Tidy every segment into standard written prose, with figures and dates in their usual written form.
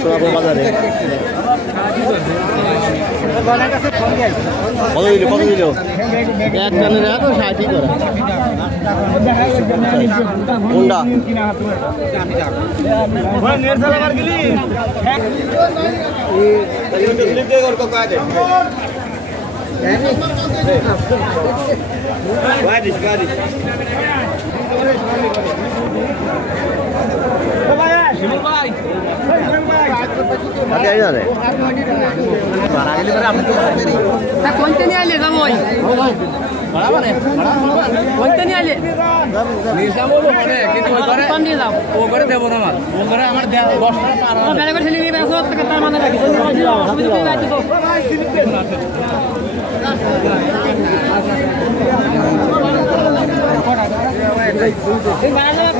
সোনাপুর বাজারে কত দিল এক গানের তো 60 করে কোনটা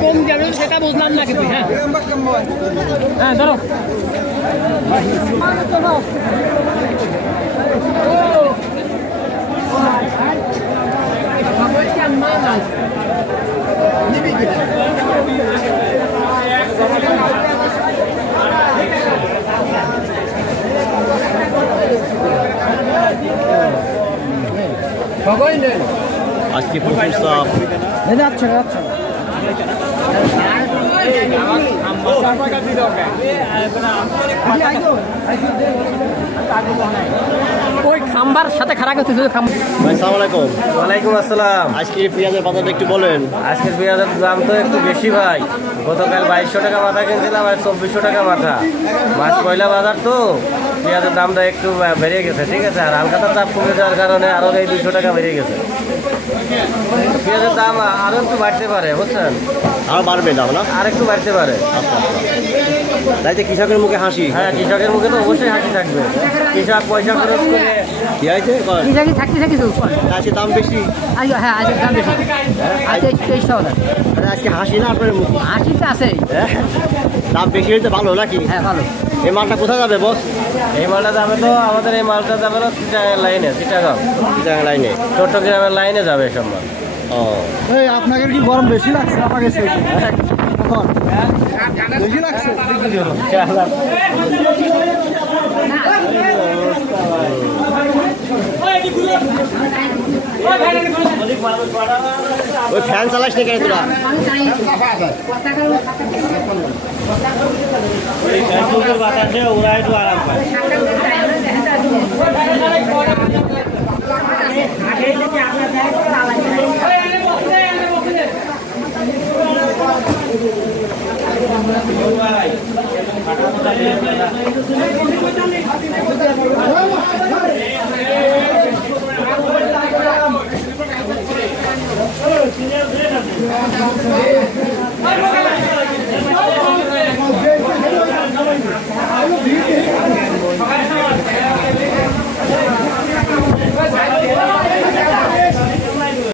কম যাবে সেটা বুঝলাম না কিন্তু হ্যাঁ হ্যাঁ ধরো আজকে প্রচুর চাপ আচ্ছা আচ্ছা ওই খাম্বার সাথে খারাপ হচ্ছে আসসালামু আলাইকুম। ওয়ালাইকুম আসসালাম। আজকে পেঁয়াজের বাজারটা একটু বলেন। আজকের পেঁয়াজের দাম তো একটু বেশি ভাই। গতকাল 2200 টাকা মাথা কিনছিলাম আর 2400 টাকা মাথা। মাছ পয়লা বাজার তো পেঁয়াজের দামটা একটু বেড়ে গেছে, ঠিক আছে। আর হালকাটা চাপ কমে যাওয়ার কারণে আরও এই 200 টাকা বেড়ে গেছে। পেঁয়াজের দাম আরও একটু বাড়তে পারে, বুঝছেন? আরও বাড়বে দাম না? আর একটু বাড়তে পারে। তাই তো কৃষকের মুখে হাসি। হ্যাঁ, কৃষকের মুখে তো অবশ্যই হাসি থাকবে। কৃষক পয়সা খরচ করে কি হয়েছে আজকে দাম বেশি। হ্যাঁ আজকে দাম বেশি আজকে হাসি না আপনার মুখে? হাসি তো আছে। দাম বেশি হয়েছে ভালো নাকি? হ্যাঁ ভালো। এই মালটা কোথায় যাবে বস? এই মালটা যাবে তো আমাদের এই মালটা যাবে না চিটাগাং লাইনে, চিটাগাং লাইনে, চট্টগ্রামের লাইনে যাবে সব মাল। ও আপনাকে কি গরম বেশি লাগছে? আমাকে বেশি লাগছে। ওই ফ্যান চালাস না কেন তোরা? বাতাসে ওরা একটু আরাম পায়।